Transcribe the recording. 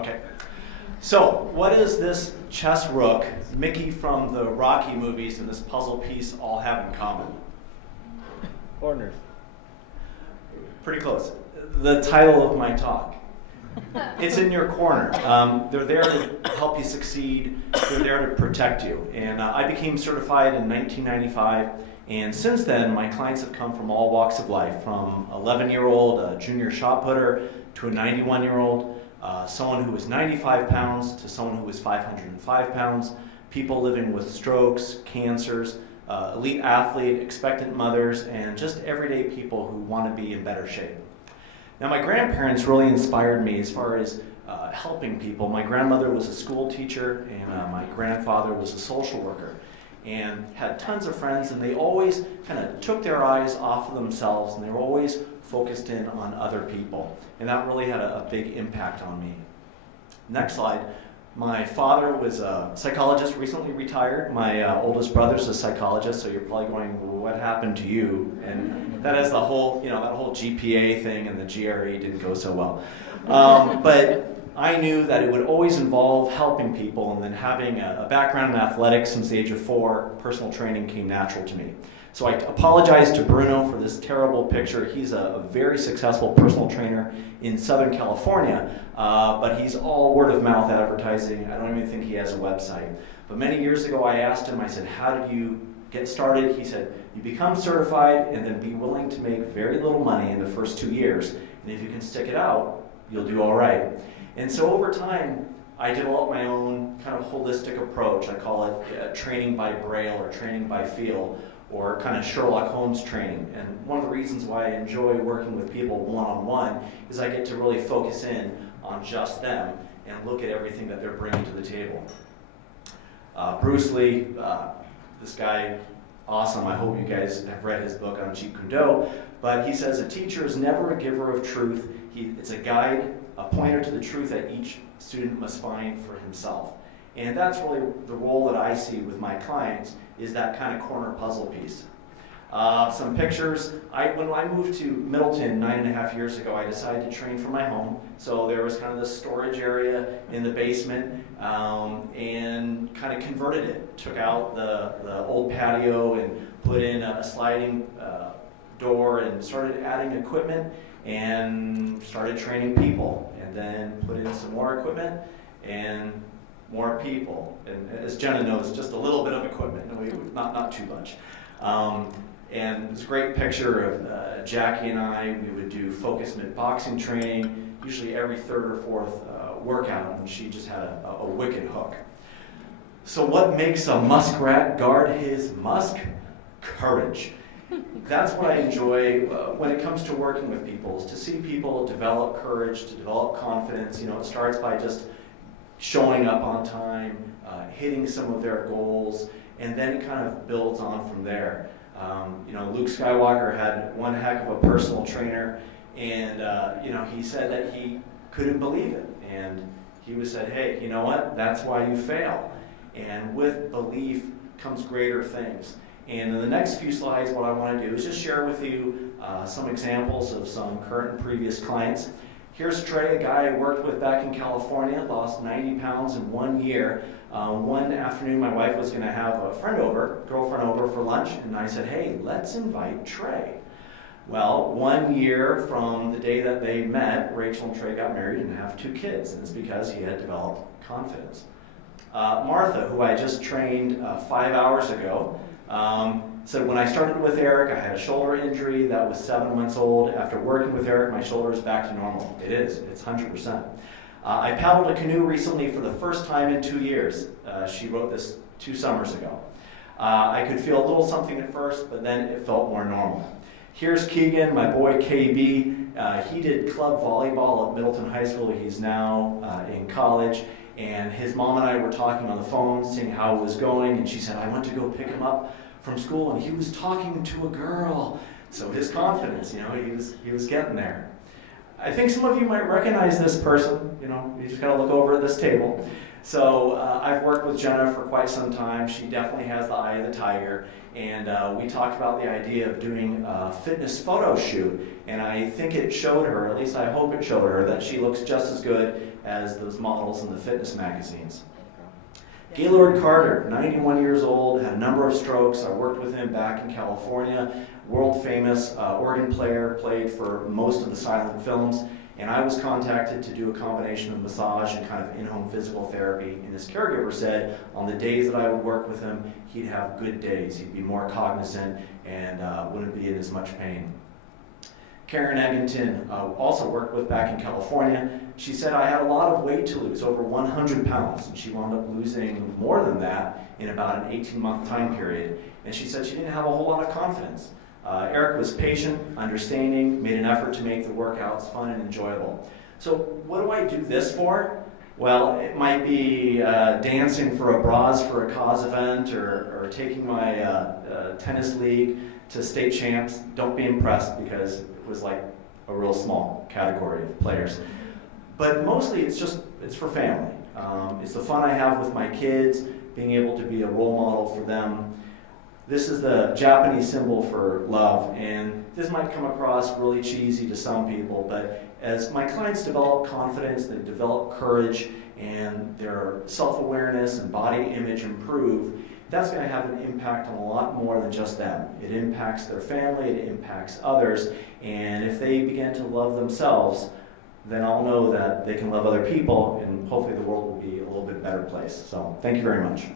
Okay, so what does this chess rook, Mickey from the Rocky movies, and this puzzle piece all have in common? Corners. Pretty close. The title of my talk. It's in your corner. They're there to help you succeed. They're there to protect you. And I became certified in 1995. And since then, my clients have come from all walks of life, from 11-year-old, a junior shot putter, to a 91-year-old, someone who was 95 pounds to someone who was 505 pounds, people living with strokes, cancers, elite athlete, expectant mothers, and just everyday people who want to be in better shape. Now, my grandparents really inspired me as far as helping people. My grandmother was a school teacher, and my grandfather was a social worker, and had tons of friends, and they always kind of took their eyes off of themselves, and they were always focused in on other people. And that really had a big impact on me. Next slide. My father was a psychologist, recently retired. My oldest brother's a psychologist, so you're probably going, well, what happened to you? And that is the whole, that whole GPA thing, and the GRE didn't go so well. But I knew that it would always involve helping people, and then having a background in athletics since the age of 4, personal training came natural to me. So I apologize to Bruno for this terrible picture. He's a very successful personal trainer in Southern California, but he's all word of mouth advertising. I don't even think he has a website. But many years ago I asked him, I said, how did you get started? He said, you become certified and then be willing to make very little money in the first 2 years. And if you can stick it out, you'll do all right. And so over time, I developed my own kind of holistic approach. I call it training by braille or training by feel, or kind of Sherlock Holmes training. And one of the reasons why I enjoy working with people one-on-one is I get to really focus in on just them and look at everything that they're bringing to the table. Bruce Lee, this guy, awesome. I hope you guys have read his book on Jeet Kune Do. But he says, a teacher is never a giver of truth. It's a guide, a pointer to the truth that each student must find for himself. And that's really the role that I see with my clients, is that kind of corner puzzle piece. Some pictures. When I moved to Middleton 9.5 years ago, I decided to train from my home. So there was kind of this storage area in the basement, and kind of converted it. Took out the old patio and put in a sliding door, and started adding equipment and started training people. And then put in some more equipment and more people, and as Jenna knows, just a little bit of equipment, not too much. And it's a great picture of Jackie and I. We would do focus mid-boxing training, usually every 3rd or 4th workout, and she just had a wicked hook. So what makes a muskrat guard his musk? Courage. That's what I enjoy when it comes to working with people, is to see people develop courage, to develop confidence. It starts by just showing up on time, hitting some of their goals, and then it kind of builds on from there. Luke Skywalker had one heck of a personal trainer, and he said that he couldn't believe it, and he was said, hey, you know what? That's why you fail. And with belief comes greater things. And in the next few slides, what I want to do is just share with you some examples of some current and previous clients. Here's Trey, a guy I worked with back in California, lost 90 pounds in 1 year. One afternoon, my wife was going to have a girlfriend over for lunch, and I said, hey, let's invite Trey. Well, 1 year from the day that they met, Rachel and Trey got married and have 2 kids, and it's because he had developed confidence. Martha, who I just trained 5 hours ago, said when I started with Eric, I had a shoulder injury that was 7 months old. After working with Eric, my shoulder is back to normal. It's 100%. I paddled a canoe recently for the first time in 2 years. She wrote this 2 summers ago. I could feel a little something at first, but then it felt more normal. Here's Keegan, my boy KB. He did club volleyball at Middleton High School. He's now in college. And his mom and I were talking on the phone, seeing how it was going, and she said, I went to go pick him up from school, and he was talking to a girl. So his confidence, he was getting there. I think some of you might recognize this person. You just got to look over at this table. So I've worked with Jenna for quite some time. She definitely has the eye of the tiger. And we talked about the idea of doing a fitness photo shoot. And I think it showed her, at least I hope it showed her, that she looks just as good as those models in the fitness magazines. Gaylord Carter, 91 years old, had a number of strokes. I worked with him back in California. World famous organ player, played for most of the silent films. And I was contacted to do a combination of massage and kind of in-home physical therapy. And his caregiver said on the days that I would work with him, he'd have good days. He'd be more cognizant and wouldn't be in as much pain. Karen Egginton, also worked with back in California. She said, I had a lot of weight to lose, over 100 pounds, and she wound up losing more than that in about an 18-month time period. And she said she didn't have a whole lot of confidence. Eric was patient, understanding, made an effort to make the workouts fun and enjoyable. So what do I do this for? Well, it might be dancing for a Bras for a Cause event, or taking my tennis league to state champs. Don't be impressed, because it was like a real small category of players. But mostly it's for family. It's the fun I have with my kids, being able to be a role model for them. This is the Japanese symbol for love, and this might come across really cheesy to some people, but as my clients develop confidence, they develop courage, and their self-awareness and body image improve, that's going to have an impact on a lot more than just them. It impacts their family, it impacts others, and if they begin to love themselves, then I'll know that they can love other people, and hopefully the world will be a little bit better place. So thank you very much.